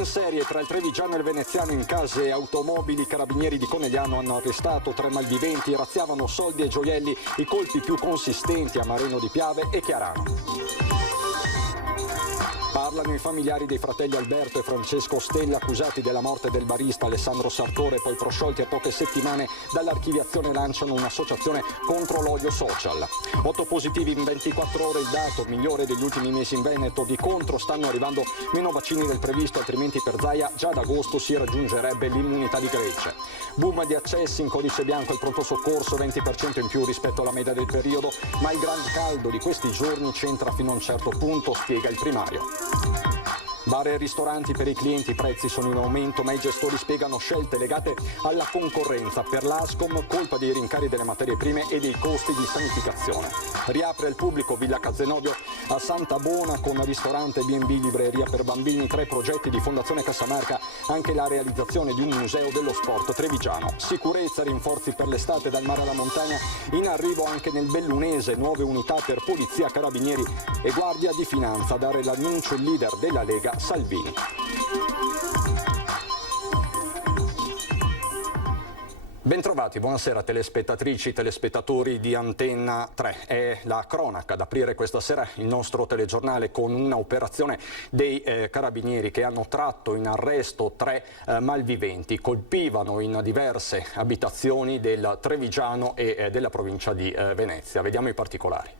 In serie tra il trevigiano e il veneziano in case e automobili, i carabinieri di Conegliano hanno arrestato 3 malviventi, razziavano soldi e gioielli, i colpi più consistenti a Mareno di Piave e Chiarano. Parlano i familiari dei fratelli Alberto e Francesco Stella, accusati della morte del barista Alessandro Sartore, poi prosciolti a poche settimane dall'archiviazione, lanciano un'associazione contro l'odio social. 8 positivi in 24 ore, il dato migliore degli ultimi mesi in Veneto. Di contro stanno arrivando meno vaccini del previsto, altrimenti per Zaia già ad agosto si raggiungerebbe l'immunità di gregge. Boom di accessi in codice bianco al pronto soccorso, 20% in più rispetto alla media del periodo, ma il gran caldo di questi giorni c'entra fino a un certo punto, spiega il primario. Bar e ristoranti, per i clienti i prezzi sono in aumento, ma i gestori spiegano scelte legate alla concorrenza. Per l'Ascom colpa dei rincari delle materie prime e dei costi di sanificazione. Riapre al pubblico Villa Cazenobio a Santa Bona con ristorante, B&B, libreria per bambini, 3 progetti di Fondazione Cassamarca, anche la realizzazione di un museo dello sport trevigiano. Sicurezza, rinforzi per l'estate dal mare alla montagna, in arrivo anche nel Bellunese, nuove unità per polizia, carabinieri e guardia di finanza. A dare l'annuncio il leader della Lega Salvini. Bentrovati, buonasera telespettatrici, telespettatori di Antenna 3. È la cronaca ad aprire questa sera il nostro telegiornale con una operazione dei carabinieri che hanno tratto in arresto 3 malviventi. Colpivano in diverse abitazioni del Trevigiano e della provincia di Venezia. Vediamo i particolari.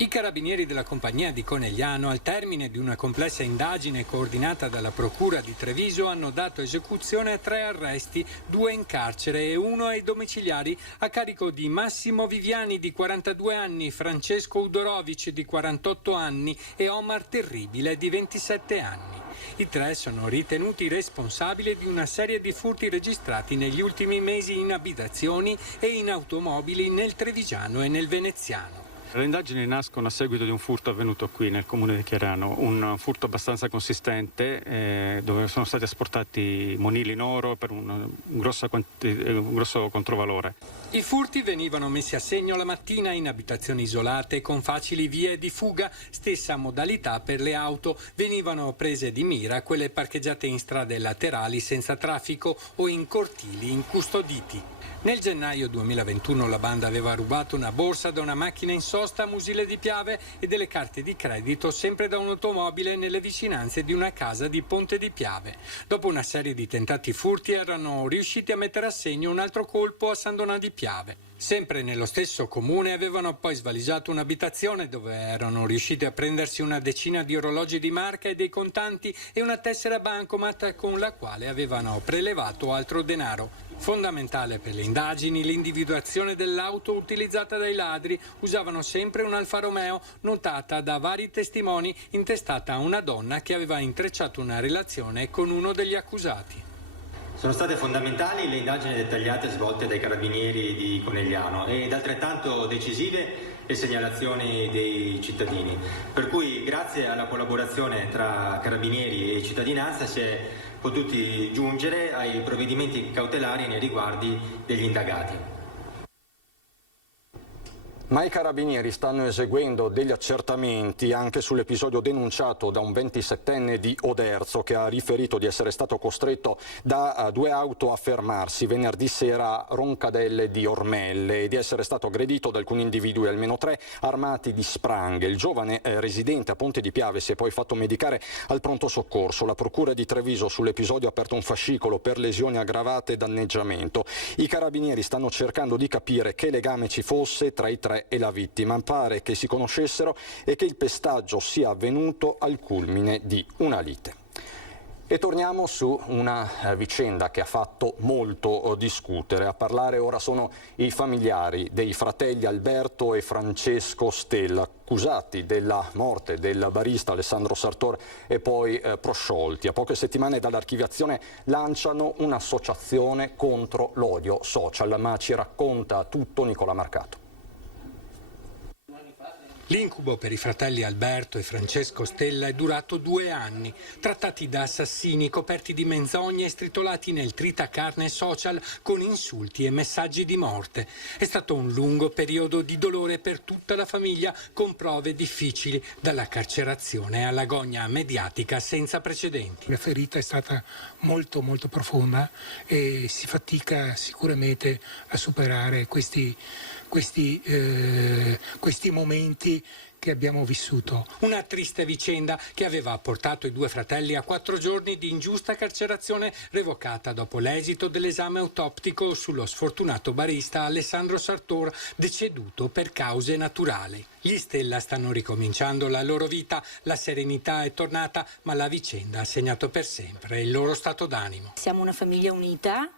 I carabinieri della compagnia di Conegliano, al termine di una complessa indagine coordinata dalla Procura di Treviso, hanno dato esecuzione a 3 arresti, 2 in carcere e 1 ai domiciliari a carico di Massimo Viviani di 42 anni, Francesco Udorovic di 48 anni e Omar Terribile di 27 anni. I 3 sono ritenuti responsabili di una serie di furti registrati negli ultimi mesi in abitazioni e in automobili nel Trevigiano e nel Veneziano. Le indagini nascono a seguito di un furto avvenuto qui nel comune di Chiarano, un furto abbastanza consistente dove sono stati asportati monili in oro per un grosso controvalore. I furti venivano messi a segno la mattina in abitazioni isolate con facili vie di fuga, stessa modalità per le auto. Venivano prese di mira quelle parcheggiate in strade laterali senza traffico o in cortili incustoditi. Nel gennaio 2021 la banda aveva rubato una borsa da una macchina in sosta a Musile di Piave e delle carte di credito sempre da un'automobile nelle vicinanze di una casa di Ponte di Piave. Dopo una serie di tentati furti erano riusciti a mettere a segno un altro colpo a San Donà di Piave. Sempre nello stesso comune avevano poi svaligiato un'abitazione dove erano riusciti a prendersi una decina di orologi di marca e dei contanti e una tessera bancomat con la quale avevano prelevato altro denaro. Fondamentale per le indagini l'individuazione dell'auto utilizzata dai ladri. Usavano sempre un Alfa Romeo, notata da vari testimoni, intestata a una donna che aveva intrecciato una relazione con uno degli accusati. Sono state fondamentali le indagini dettagliate svolte dai carabinieri di Conegliano ed altrettanto decisive le segnalazioni dei cittadini, per cui grazie alla collaborazione tra carabinieri e cittadinanza si è potuti giungere ai provvedimenti cautelari nei riguardi degli indagati. Ma i carabinieri stanno eseguendo degli accertamenti anche sull'episodio denunciato da un 27enne di Oderzo che ha riferito di essere stato costretto da 2 auto a fermarsi venerdì sera a Roncadelle di Ormelle e di essere stato aggredito da alcuni individui, almeno 3 armati di spranghe. Il giovane residente a Ponte di Piave si è poi fatto medicare al pronto soccorso. La Procura di Treviso sull'episodio ha aperto un fascicolo per lesioni aggravate e danneggiamento. I carabinieri stanno cercando di capire che legame ci fosse tra i 3 e la vittima. Pare che si conoscessero e che il pestaggio sia avvenuto al culmine di una lite. E torniamo su una vicenda che ha fatto molto discutere. A parlare ora sono i familiari dei fratelli Alberto e Francesco Stella, accusati della morte del barista Alessandro Sartor e poi prosciolti. A poche settimane dall'archiviazione lanciano un'associazione contro l'odio social, ma ci racconta tutto Nicola Marcato. L'incubo per i fratelli Alberto e Francesco Stella è durato 2 anni, trattati da assassini coperti di menzogne e stritolati nel tritacarne social con insulti e messaggi di morte. È stato un lungo periodo di dolore per tutta la famiglia, con prove difficili, dalla carcerazione alla gogna mediatica senza precedenti. La ferita è stata molto profonda e si fatica sicuramente a superare questi momenti che abbiamo vissuto. Una triste vicenda che aveva portato i 2 fratelli a 4 giorni di ingiusta carcerazione revocata dopo l'esito dell'esame autoptico sullo sfortunato barista Alessandro Sartor, deceduto per cause naturali. Gli Stella stanno ricominciando la loro vita, la serenità è tornata, ma la vicenda ha segnato per sempre il loro stato d'animo. Siamo una famiglia unita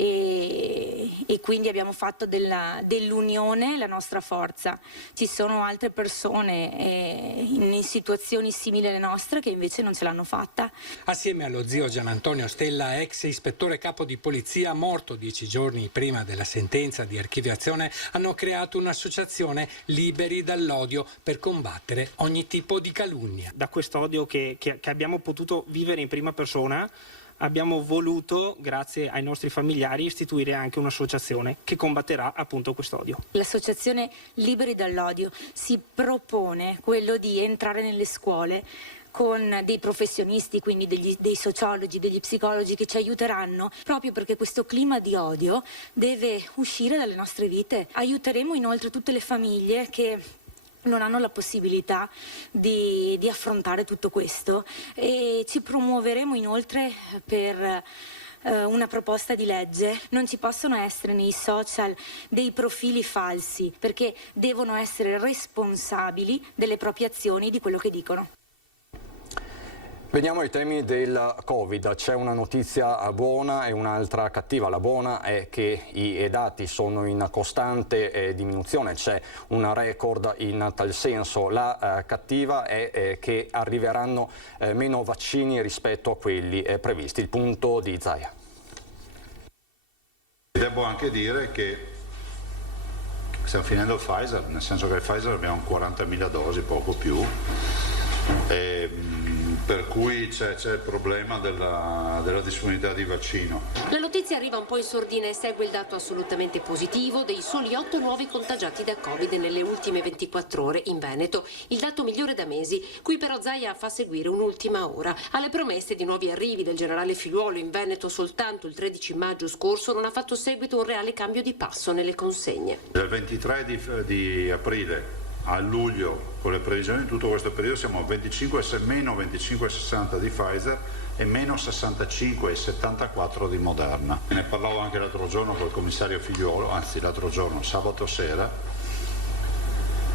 e quindi abbiamo fatto dell'unione la nostra forza. Ci sono altre persone in situazioni simili alle nostre che invece non ce l'hanno fatta. Assieme allo zio Gianantonio Stella, ex ispettore capo di polizia, morto 10 giorni prima della sentenza di archiviazione, hanno creato un'associazione Liberi dall'odio per combattere ogni tipo di calunnia. Da quest'odio che abbiamo potuto vivere in prima persona, abbiamo voluto, grazie ai nostri familiari, istituire anche un'associazione che combatterà appunto quest'odio. L'associazione Liberi dall'odio si propone quello di entrare nelle scuole con dei professionisti, quindi dei sociologi, degli psicologi che ci aiuteranno, proprio perché questo clima di odio deve uscire dalle nostre vite. Aiuteremo inoltre tutte le famiglie che non hanno la possibilità di affrontare tutto questo e ci promuoveremo inoltre per una proposta di legge. Non ci possono essere nei social dei profili falsi, perché devono essere responsabili delle proprie azioni, di quello che dicono. Veniamo ai temi del Covid. C'è una notizia buona e un'altra cattiva. La buona è che i dati sono in costante diminuzione, c'è un record in tal senso. La cattiva è che arriveranno meno vaccini rispetto a quelli previsti. Il punto di Zaia. Devo anche dire che stiamo finendo il Pfizer, nel senso che il Pfizer abbiamo 40.000 dosi, poco più. Per cui c'è il problema della disponibilità di vaccino. La notizia arriva un po' in sordina e segue il dato assolutamente positivo dei soli 8 nuovi contagiati da Covid nelle ultime 24 ore in Veneto, il dato migliore da mesi, cui però Zaia fa seguire un'ultima ora. Alle promesse di nuovi arrivi del generale Figliuolo in Veneto soltanto il 13 maggio scorso non ha fatto seguito un reale cambio di passo nelle consegne. Dal 23 di aprile a luglio, con le previsioni di tutto questo periodo, siamo a meno 25,60 di Pfizer e meno 65,74 di Moderna. Ne parlavo anche l'altro giorno col commissario Figliuolo, anzi l'altro giorno, sabato sera,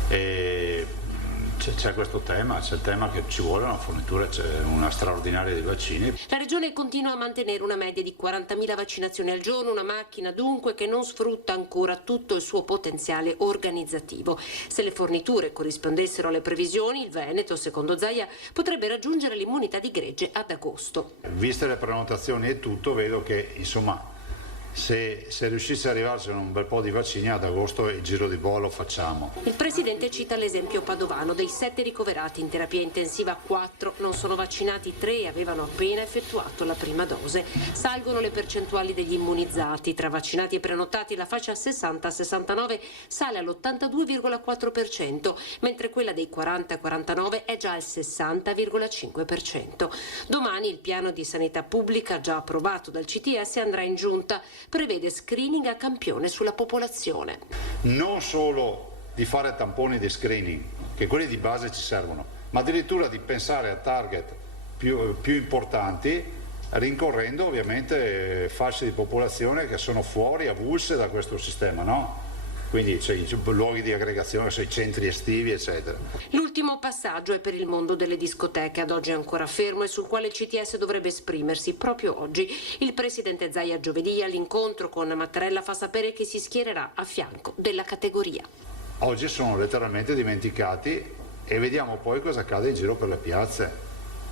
e c'è questo tema, c'è il tema che ci vuole una fornitura, c'è una straordinaria di vaccini. La Regione continua a mantenere una media di 40.000 vaccinazioni al giorno, una macchina dunque che non sfrutta ancora tutto il suo potenziale organizzativo. Se le forniture corrispondessero alle previsioni, il Veneto, secondo Zaia, potrebbe raggiungere l'immunità di gregge ad agosto. Viste le prenotazioni e tutto, vedo che insomma se riuscisse ad arrivarci un bel po' di vaccini ad agosto il giro di boa lo facciamo. Il Presidente cita l'esempio padovano: dei 7 ricoverati in terapia intensiva, 4 non sono vaccinati, 3 avevano appena effettuato la prima dose. Salgono le percentuali degli immunizzati. Tra vaccinati e prenotati la fascia 60-69 sale all'82,4%, mentre quella dei 40-49 è già al 60,5%. Domani il piano di sanità pubblica, già approvato dal CTS, andrà in giunta. Prevede screening a campione sulla popolazione. Non solo di fare tamponi di screening, che quelli di base ci servono, ma addirittura di pensare a target più importanti, rincorrendo ovviamente fasce di popolazione che sono fuori, avulse da questo sistema, no? Quindi c'è i luoghi di aggregazione, i centri estivi, eccetera. L'ultimo passaggio è per il mondo delle discoteche, ad oggi ancora fermo e sul quale il CTS dovrebbe esprimersi proprio oggi. Il presidente Zaia giovedì all'incontro con Mattarella fa sapere che si schiererà a fianco della categoria. Oggi sono letteralmente dimenticati e vediamo poi cosa accade in giro per le piazze.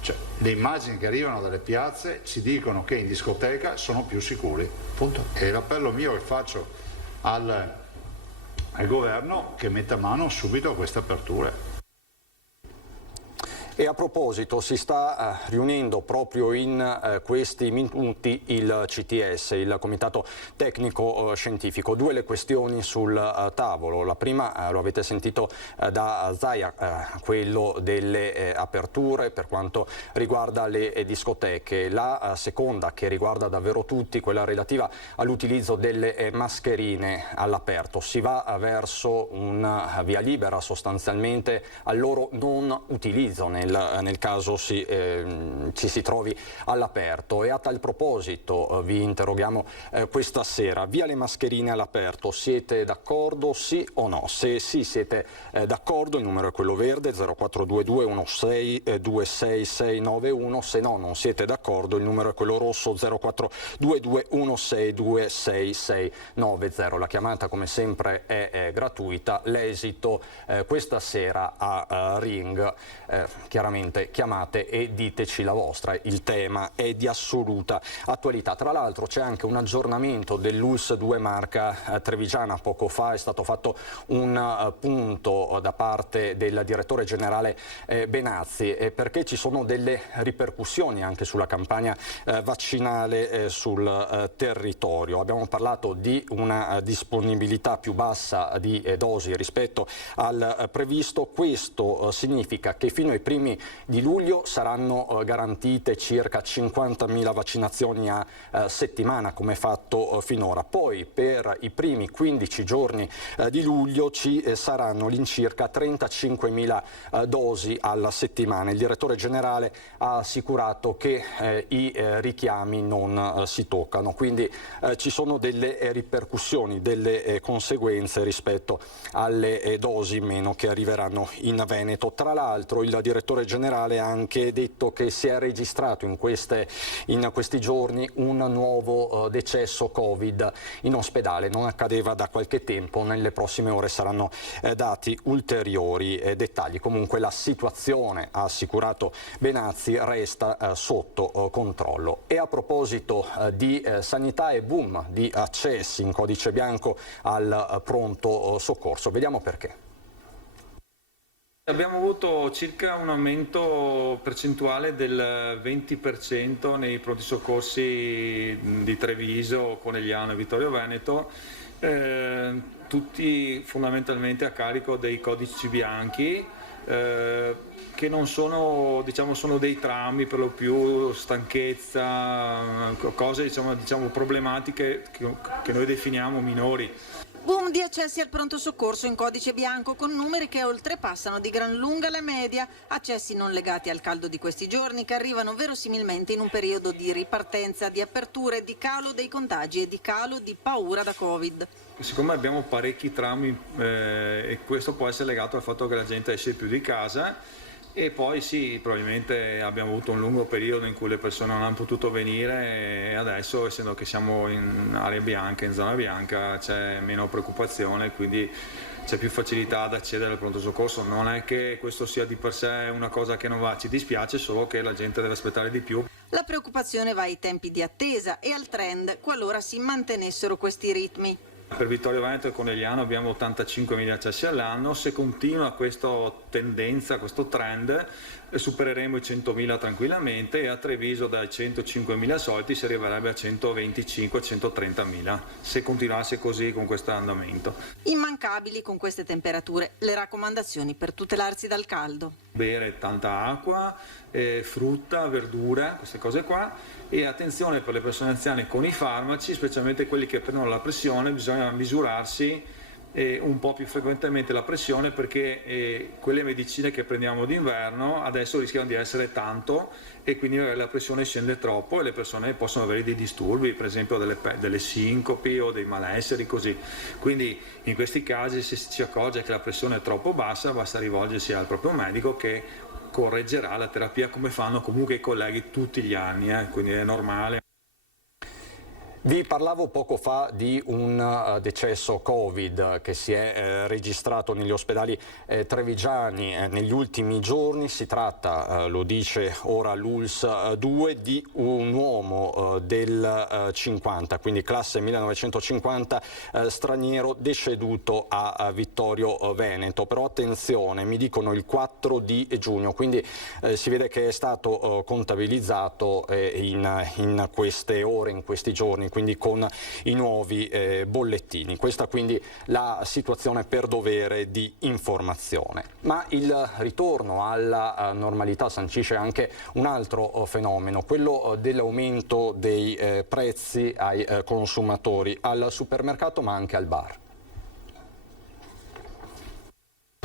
Cioè, le immagini che arrivano dalle piazze ci dicono che in discoteca sono più sicuri. Punto. E l'appello mio che faccio al governo che metta mano subito a queste aperture. E a proposito, si sta riunendo proprio in questi minuti il CTS, il Comitato Tecnico Scientifico. Due le questioni sul tavolo. La prima, lo avete sentito da Zaia, quello delle aperture per quanto riguarda le discoteche. La seconda, che riguarda davvero tutti, quella relativa all'utilizzo delle mascherine all'aperto. Si va verso una via libera sostanzialmente al loro non utilizzo nel caso ci si trovi all'aperto. E a tal proposito vi interroghiamo questa sera: via le mascherine all'aperto, siete d'accordo, sì o no? Se sì siete d'accordo, il numero è quello verde 0422 16 26691, se no non siete d'accordo il numero è quello rosso 0422 16 26690. La chiamata come sempre è gratuita, l'esito questa sera a Ring. Chiaramente chiamate e diteci la vostra, il tema è di assoluta attualità. Tra l'altro c'è anche un aggiornamento dell'ULSS 2 Marca Trevigiana. Poco fa è stato fatto un punto da parte del direttore generale Benazzi, perché ci sono delle ripercussioni anche sulla campagna vaccinale sul territorio. Abbiamo parlato di una disponibilità più bassa di dosi rispetto al previsto. Questo significa che fino ai primi di luglio saranno garantite circa 50.000 vaccinazioni a settimana come fatto finora. Poi per i primi 15 giorni di luglio ci saranno all'incirca 35.000 dosi alla settimana. Il direttore generale ha assicurato che i richiami non si toccano, quindi ci sono delle ripercussioni, delle conseguenze rispetto alle dosi meno che arriveranno in Veneto. Tra l'altro il direttore generale ha anche detto che si è registrato in questi giorni un nuovo decesso Covid in ospedale. Non accadeva da qualche tempo, nelle prossime ore saranno dati ulteriori dettagli. Comunque la situazione, ha assicurato Benazzi, resta sotto controllo. E a proposito di sanità e boom di accessi in codice bianco al pronto soccorso, vediamo perché. Abbiamo avuto circa un aumento percentuale del 20% nei pronti soccorsi di Treviso, Conegliano e Vittorio Veneto, tutti fondamentalmente a carico dei codici bianchi, che non sono, sono dei traumi, per lo più stanchezza, cose diciamo problematiche che noi definiamo minori. Boom di accessi al pronto soccorso in codice bianco con numeri che oltrepassano di gran lunga la media, accessi non legati al caldo di questi giorni che arrivano verosimilmente in un periodo di ripartenza, di aperture, di calo dei contagi e di calo di paura da Covid. Siccome abbiamo parecchi traumi e questo può essere legato al fatto che la gente esce più di casa, e poi sì, probabilmente abbiamo avuto un lungo periodo in cui le persone non hanno potuto venire e adesso, essendo che siamo in area bianca, in zona bianca, c'è meno preoccupazione, quindi c'è più facilità ad accedere al pronto soccorso. Non è che questo sia di per sé una cosa che non va, ci dispiace solo che la gente deve aspettare di più. La preoccupazione va ai tempi di attesa e al trend qualora si mantenessero questi ritmi. Per Vittorio Veneto e Conegliano abbiamo 85.000 accessi all'anno. Se continua questa tendenza, questo trend, supereremo i 100.000 tranquillamente, e a Treviso dai 105.000 soliti si arriverebbe a 125-130.000 se continuasse così con questo andamento. Immancabili con queste temperature le raccomandazioni per tutelarsi dal caldo. Bere tanta acqua, frutta, verdura, queste cose qua, e attenzione per le persone anziane con i farmaci, specialmente quelli che prendono la pressione, bisogna misurarsi un po' più frequentemente la pressione, perché quelle medicine che prendiamo d'inverno adesso rischiano di essere tanto e quindi la pressione scende troppo e le persone possono avere dei disturbi, per esempio delle sincopi o dei malesseri, così. Quindi in questi casi, se si accorge che la pressione è troppo bassa, basta rivolgersi al proprio medico che correggerà la terapia, come fanno comunque i colleghi tutti gli anni, quindi è normale. Vi parlavo poco fa di un decesso Covid che si è registrato negli ospedali trevigiani negli ultimi giorni. Si tratta, lo dice ora l'ULS 2, di un uomo del 50, quindi classe 1950, straniero, deceduto a Vittorio Veneto. Però attenzione, mi dicono il 4 di giugno, quindi si vede che è stato contabilizzato in queste ore, in questi giorni, quindi con i nuovi bollettini. Questa quindi la situazione per dovere di informazione. Ma il ritorno alla normalità sancisce anche un altro fenomeno, quello dell'aumento dei prezzi ai consumatori al supermercato ma anche al bar.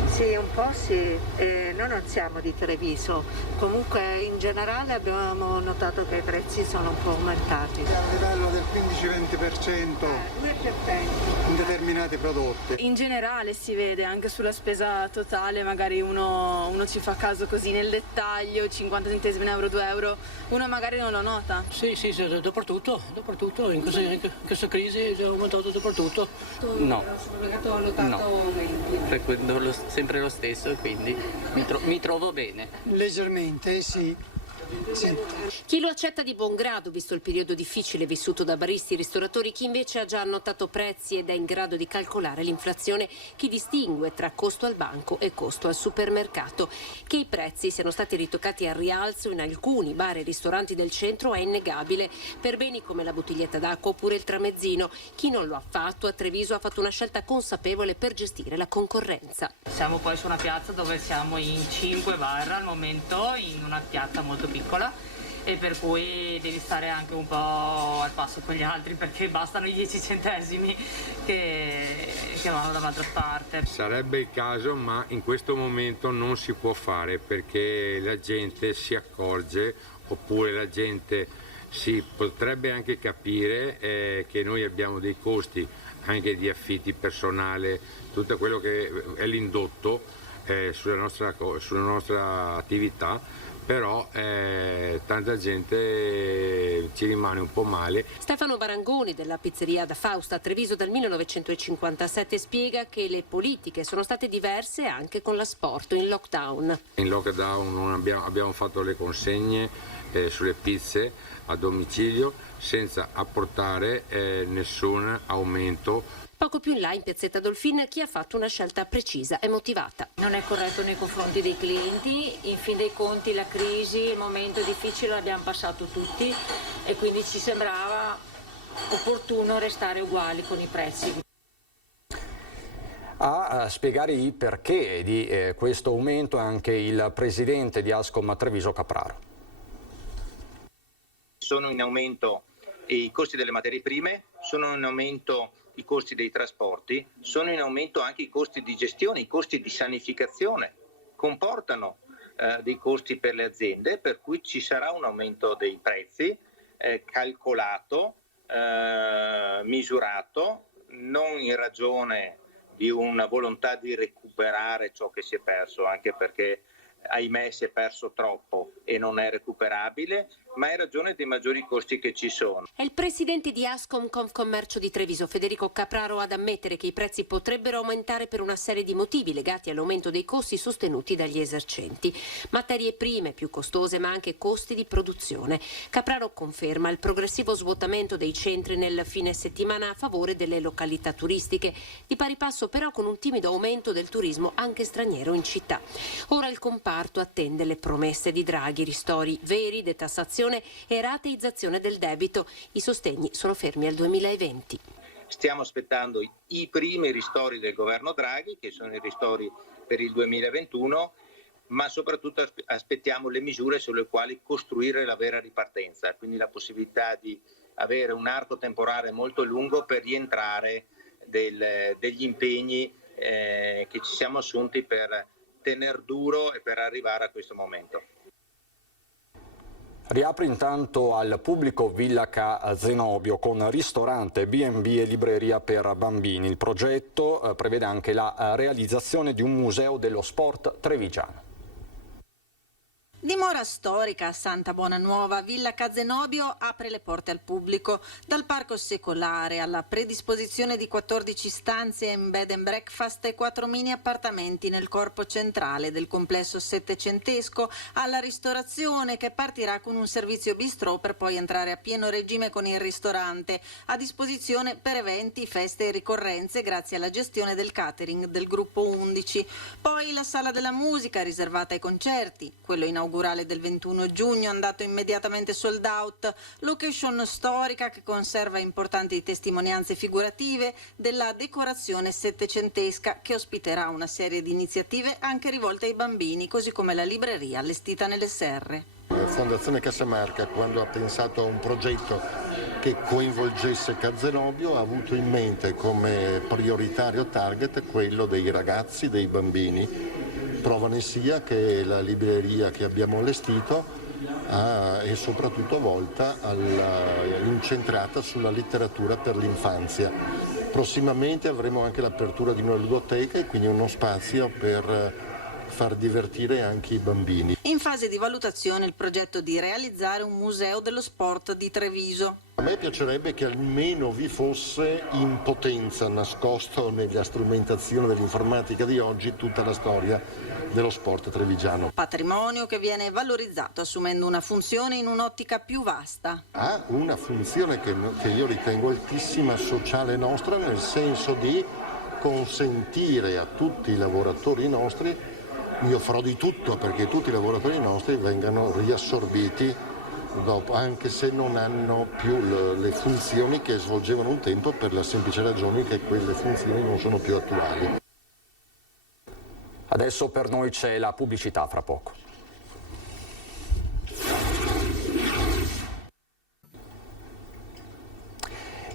Sì, un po' sì, noi non siamo di Treviso, comunque in generale abbiamo notato che i prezzi sono un po' aumentati. A livello del 15-20% in determinati prodotti. In generale si vede anche sulla spesa totale, magari uno ci fa caso così nel dettaglio, 50 centesimi, un euro, 2 euro, uno magari non lo nota. Sì, dappertutto, in questa crisi è aumentato dappertutto. No, frequento sempre lo stesso, quindi mi trovo bene. Leggermente, sì. Chi lo accetta di buon grado, visto il periodo difficile vissuto da baristi e ristoratori, chi invece ha già annotato prezzi ed è in grado di calcolare l'inflazione, chi distingue tra costo al banco e costo al supermercato. Che i prezzi siano stati ritoccati al rialzo in alcuni bar e ristoranti del centro è innegabile, per beni come la bottiglietta d'acqua oppure il tramezzino. Chi non lo ha fatto a Treviso ha fatto una scelta consapevole per gestire la concorrenza. Siamo poi su una piazza dove siamo in 5 bar al momento, in una piazza molto piccola, e per cui devi stare anche un po' al passo con gli altri, perché bastano i 10 centesimi che vanno dall'altra parte. Sarebbe il caso, ma in questo momento non si può fare, perché la gente si accorge, oppure la gente si potrebbe anche capire che noi abbiamo dei costi anche di affitti, personale, tutto quello che è l'indotto sulla nostra attività. Però tanta gente ci rimane un po' male. Stefano Barangoni della pizzeria Da Fausta a Treviso dal 1957 spiega che le politiche sono state diverse anche con l'asporto in lockdown. In lockdown non abbiamo fatto le consegne sulle pizze a domicilio senza apportare nessun aumento. Poco più in là, in piazzetta Dolfin, chi ha fatto una scelta precisa e motivata. Non è corretto nei confronti dei clienti, in fin dei conti la crisi, il momento difficile l'abbiamo passato tutti e quindi ci sembrava opportuno restare uguali con i prezzi. A spiegare i perché di questo aumento è anche il presidente di Ascom Treviso Capraro. Sono in aumento i costi delle materie prime, sono in aumento i costi dei trasporti, sono in aumento anche i costi di gestione, i costi di sanificazione, comportano dei costi per le aziende, per cui ci sarà un aumento dei prezzi calcolato, misurato, non in ragione di una volontà di recuperare ciò che si è perso, anche perché ahimè si è perso troppo e non è recuperabile, ma in ragione dei maggiori costi che ci sono. È il presidente di Ascom Confcommercio di Treviso, Federico Capraro, ad ammettere che i prezzi potrebbero aumentare per una serie di motivi legati all'aumento dei costi sostenuti dagli esercenti. Materie prime più costose, ma anche costi di produzione. Capraro conferma il progressivo svuotamento dei centri nel fine settimana a favore delle località turistiche, di pari passo però con un timido aumento del turismo anche straniero in città. Ora il comparto attende le promesse di Draghi, ristori veri, detassazione e rateizzazione del debito. I sostegni sono fermi al 2020. Stiamo aspettando i primi ristori del governo Draghi, che sono i ristori per il 2021, ma soprattutto aspettiamo le misure sulle quali costruire la vera ripartenza, quindi la possibilità di avere un arco temporale molto lungo per rientrare degli impegni che ci siamo assunti per tener duro e per arrivare a questo momento. Riapre intanto al pubblico Villa Ca Zenobio con ristorante, B&B e libreria per bambini. Il progetto prevede anche la realizzazione di un museo dello sport trevigiano. Dimora storica a Santa Buonanuova, Villa Cazenobio apre le porte al pubblico. Dal parco secolare alla predisposizione di 14 stanze in bed and breakfast e 4 mini appartamenti nel corpo centrale del complesso settecentesco, alla ristorazione che partirà con un servizio bistrò per poi entrare a pieno regime con il ristorante, a disposizione per eventi, feste e ricorrenze grazie alla gestione del catering del gruppo 11. Poi la sala della musica riservata ai concerti, quello inaugurale del 21 giugno andato immediatamente sold out, location storica che conserva importanti testimonianze figurative della decorazione settecentesca che ospiterà una serie di iniziative anche rivolte ai bambini, così come la libreria allestita nelle serre. La Fondazione Casamarca, quando ha pensato a un progetto che coinvolgesse Cazenobio, ha avuto in mente come prioritario target quello dei ragazzi, dei bambini. Prova ne sia che la libreria che abbiamo allestito è soprattutto volta incentrata sulla letteratura per l'infanzia. Prossimamente avremo anche l'apertura di una ludoteca e quindi uno spazio per far divertire anche i bambini. In fase di valutazione il progetto di realizzare un museo dello sport di Treviso. A me piacerebbe che almeno vi fosse in potenza, nascosto nella strumentazione dell'informatica di oggi, tutta la storia dello sport trevigiano. Patrimonio che viene valorizzato assumendo una funzione in un'ottica più vasta. Ha una funzione che io ritengo altissima, sociale nostra, nel senso di consentire a tutti i lavoratori nostri, io farò di tutto perché tutti i lavoratori nostri vengano riassorbiti dopo, anche se non hanno più le funzioni che svolgevano un tempo, per la semplice ragione che quelle funzioni non sono più attuali. Adesso per noi c'è la pubblicità, fra poco.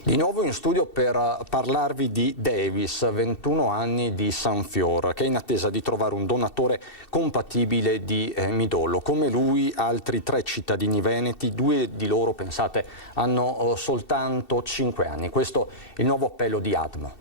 Di nuovo in studio per parlarvi di Davis, 21 anni di Sanfior, che è in attesa di trovare un donatore compatibile di midollo. Come lui, altri 3 cittadini veneti, 2 di loro, pensate, hanno soltanto 5 anni. Questo è il nuovo appello di ADMO.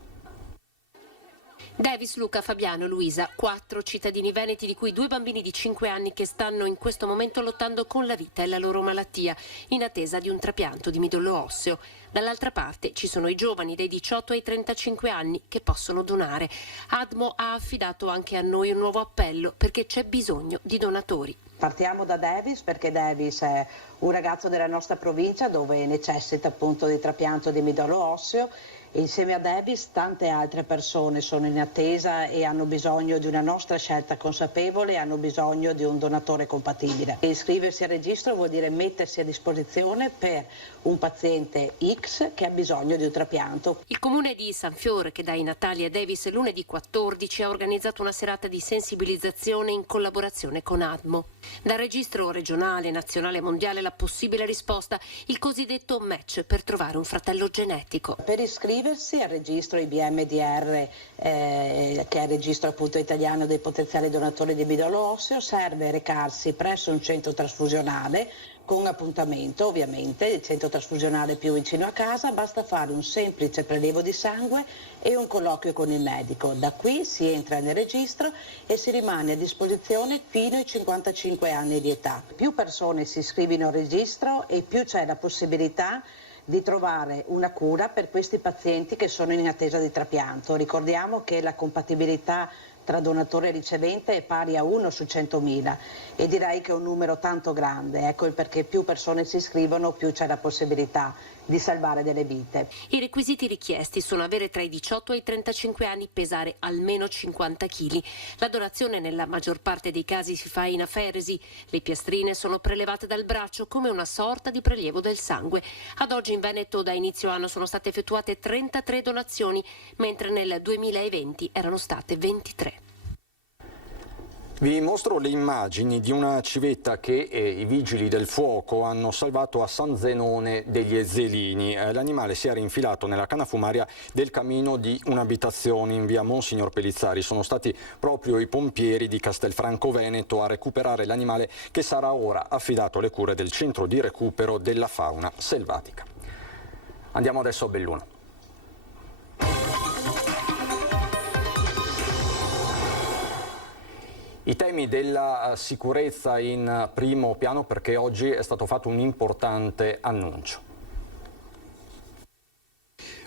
Davis, Luca, Fabiano, Luisa, 4 cittadini veneti di cui 2 bambini di 5 anni che stanno in questo momento lottando con la vita e la loro malattia, in attesa di un trapianto di midollo osseo. Dall'altra parte ci sono i giovani dai 18 ai 35 anni che possono donare. ADMO ha affidato anche a noi un nuovo appello perché c'è bisogno di donatori. Partiamo da Davis perché Davis è un ragazzo della nostra provincia dove necessita appunto di trapianto di midollo osseo. E insieme a Davis tante altre persone sono in attesa e hanno bisogno di una nostra scelta consapevole, hanno bisogno di un donatore compatibile. E iscriversi al registro vuol dire mettersi a disposizione per un paziente X che ha bisogno di un trapianto. Il comune di Sanfior, che dà i natali a Davis lunedì 14, ha organizzato una serata di sensibilizzazione in collaborazione con ADMO. Dal registro regionale, nazionale e mondiale la possibile risposta, il cosiddetto match per trovare un fratello genetico. Per iscriversi al registro IBMDR, che è il registro appunto italiano dei potenziali donatori di midollo osseo, serve recarsi presso un centro trasfusionale con appuntamento, ovviamente, il centro trasfusionale più vicino a casa. Basta fare un semplice prelievo di sangue e un colloquio con il medico. Da qui si entra nel registro e si rimane a disposizione fino ai 55 anni di età. Più persone si iscrivono al registro e più c'è la possibilità di trovare una cura per questi pazienti che sono in attesa di trapianto. Ricordiamo che la compatibilità tra donatore e ricevente è pari a 1 su 100.000 e direi che è un numero tanto grande, ecco il perché più persone si iscrivono più c'è la possibilità di salvare delle vite. I requisiti richiesti sono avere tra i 18 e i 35 anni, pesare almeno 50 kg. La donazione nella maggior parte dei casi si fa in aferesi. Le piastrine sono prelevate dal braccio come una sorta di prelievo del sangue. Ad oggi in Veneto da inizio anno sono state effettuate 33 donazioni, mentre nel 2020 erano state 23. Vi mostro le immagini di una civetta che i vigili del fuoco hanno salvato a San Zenone degli Ezzelini. L'animale si era infilato nella canna fumaria del camino di un'abitazione in via Monsignor Pellizzari. Sono stati proprio i pompieri di Castelfranco Veneto a recuperare l'animale, che sarà ora affidato alle cure del centro di recupero della fauna selvatica. Andiamo adesso a Belluno. I temi della sicurezza in primo piano perché oggi è stato fatto un importante annuncio.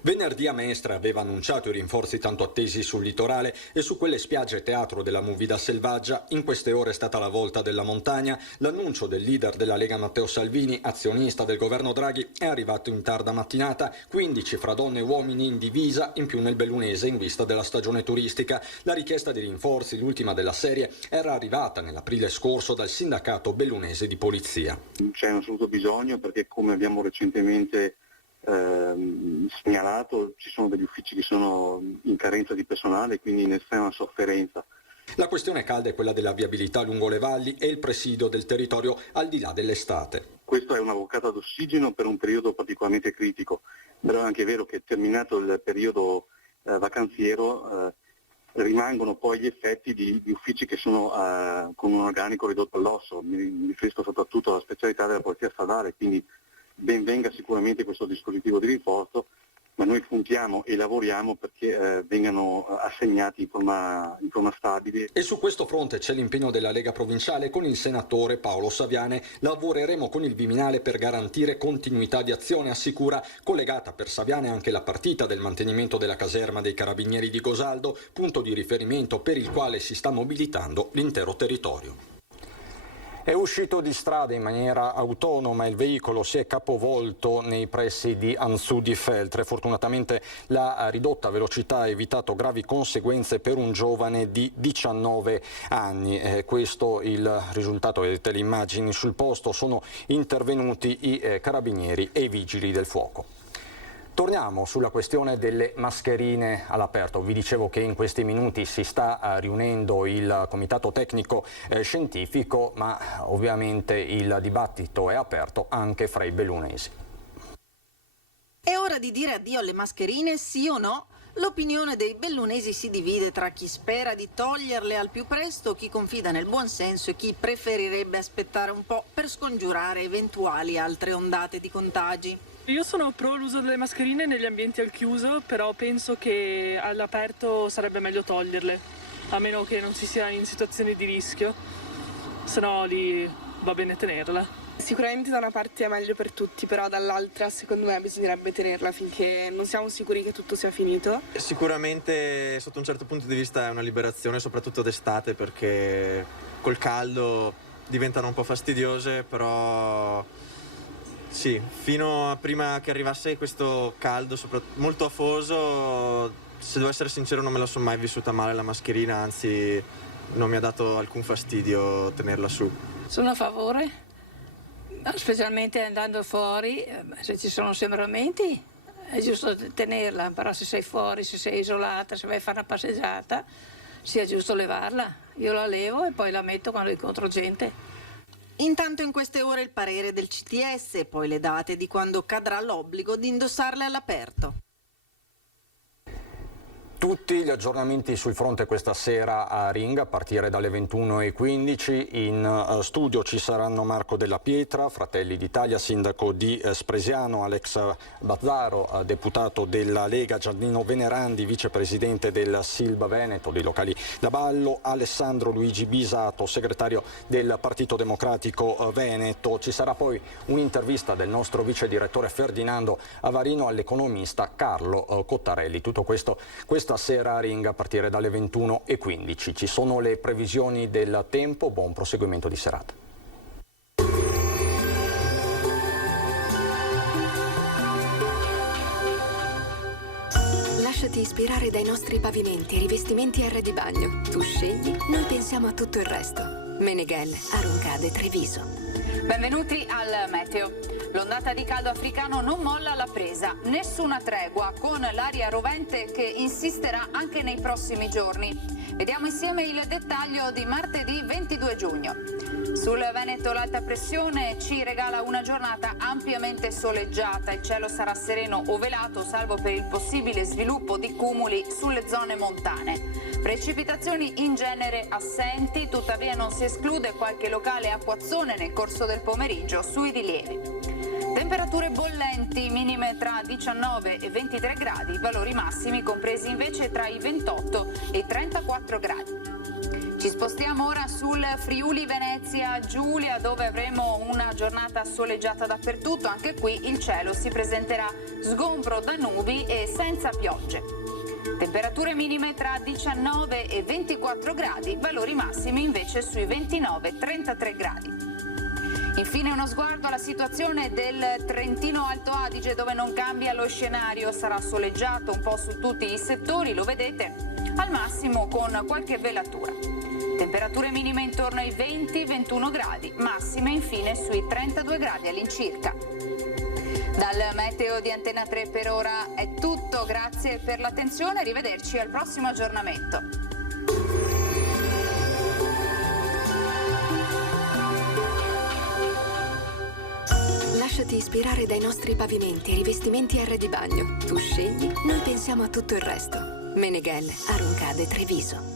Venerdì a Mestre aveva annunciato i rinforzi tanto attesi sul litorale e su quelle spiagge teatro della movida selvaggia. In queste ore è stata la volta della montagna. L'annuncio del leader della Lega Matteo Salvini, azionista del governo Draghi, è arrivato in tarda mattinata. 15 fra donne e uomini in divisa, in più nel bellunese in vista della stagione turistica. La richiesta di rinforzi, l'ultima della serie, era arrivata nell'aprile scorso dal sindacato bellunese di polizia. C'è un assoluto bisogno perché, come abbiamo recentemente segnalato, ci sono degli uffici che sono in carenza di personale, quindi in estrema sofferenza. La questione calda è quella della viabilità lungo le valli e il presidio del territorio al di là dell'estate. Questo è una boccata d'ossigeno per un periodo particolarmente critico, però è anche vero che terminato il periodo vacanziero rimangono poi gli effetti di uffici che sono con un organico ridotto all'osso. Mi riferisco soprattutto alla specialità della polizia stradale, quindi ben venga sicuramente questo dispositivo di rinforzo, ma noi puntiamo e lavoriamo perché vengano assegnati in forma stabile. E su questo fronte c'è l'impegno della Lega Provinciale con il senatore Paolo Saviane. Lavoreremo con il Viminale per garantire continuità di azione, assicura. Collegata per Saviane anche la partita del mantenimento della caserma dei Carabinieri di Gosaldo, punto di riferimento per il quale si sta mobilitando l'intero territorio. È uscito di strada in maniera autonoma, il veicolo si è capovolto nei pressi di Anzou di Feltre. Fortunatamente la ridotta velocità ha evitato gravi conseguenze per un giovane di 19 anni. Questo il risultato, vedete le immagini sul posto, sono intervenuti i carabinieri e i vigili del fuoco. Torniamo sulla questione delle mascherine all'aperto. Vi dicevo che in questi minuti si sta riunendo il comitato tecnico scientifico, ma ovviamente il dibattito è aperto anche fra i bellunesi. È ora di dire addio alle mascherine, sì o no? L'opinione dei bellunesi si divide tra chi spera di toglierle al più presto, chi confida nel buon senso e chi preferirebbe aspettare un po' per scongiurare eventuali altre ondate di contagi. Io sono pro l'uso delle mascherine negli ambienti al chiuso, però penso che all'aperto sarebbe meglio toglierle, a meno che non si sia in situazioni di rischio, se no lì va bene tenerla. Sicuramente da una parte è meglio per tutti, però dall'altra secondo me bisognerebbe tenerla finché non siamo sicuri che tutto sia finito. Sicuramente sotto un certo punto di vista è una liberazione, soprattutto d'estate, perché col caldo diventano un po' fastidiose, però sì, fino a prima che arrivasse questo caldo molto afoso, se devo essere sincero non me la sono mai vissuta male la mascherina, anzi non mi ha dato alcun fastidio tenerla su. Sono a favore, specialmente andando fuori, se ci sono assembramenti è giusto tenerla, però se sei fuori, se sei isolata, se vai a fare una passeggiata, sia giusto levarla. Io la levo e poi la metto quando incontro gente. Intanto in queste ore il parere del CTS e poi le date di quando cadrà l'obbligo di indossarle all'aperto. Tutti gli aggiornamenti sul fronte questa sera a Ring a partire dalle 21:15. In studio ci saranno Marco Della Pietra, Fratelli d'Italia, sindaco di Spresiano, Alex Bazzaro, deputato della Lega, Giannino Venerandi, vicepresidente del Silba Veneto, dei locali da ballo, Alessandro Luigi Bisato, segretario del Partito Democratico Veneto. Ci sarà poi un'intervista del nostro vice direttore Ferdinando Avarino all'economista Carlo Cottarelli. Tutto questo questa sera a Ring a partire dalle 21:15. Ci sono le previsioni del tempo, buon proseguimento di serata. Lasciati ispirare dai nostri pavimenti e rivestimenti R di bagno. Tu scegli, noi pensiamo a tutto il resto. Meneghel, Aroncade, Treviso. Benvenuti al meteo. L'ondata di caldo africano non molla alla presa, nessuna tregua, con l'aria rovente che insisterà anche nei prossimi giorni. Vediamo insieme il dettaglio di martedì 22 giugno. Sul Veneto l'alta pressione ci regala una giornata ampiamente soleggiata, il cielo sarà sereno o velato, salvo per il possibile sviluppo di cumuli sulle zone montane. Precipitazioni in genere assenti, tuttavia non si esclude qualche locale acquazzone nel corso del pomeriggio sui rilievi. Temperature bollenti, minime tra 19 e 23 gradi, valori massimi compresi invece tra i 28 e i 34 gradi. Ci spostiamo ora sul Friuli Venezia Giulia, dove avremo una giornata soleggiata dappertutto. Anche qui il cielo si presenterà sgombro da nubi e senza piogge. Temperature minime tra 19 e 24 gradi, valori massimi invece sui 29-33 gradi. Infine uno sguardo alla situazione del Trentino Alto Adige, dove non cambia lo scenario, sarà soleggiato un po' su tutti i settori, lo vedete, al massimo con qualche velatura. Temperature minime intorno ai 20-21 gradi, massime infine sui 32 gradi all'incirca. Dal meteo di Antena 3 per ora è tutto, grazie per l'attenzione, arrivederci al prossimo aggiornamento. Lasciati ispirare dai nostri pavimenti e rivestimenti R di bagno. Tu scegli, noi pensiamo a tutto il resto. Meneghel, Aroncade, Treviso.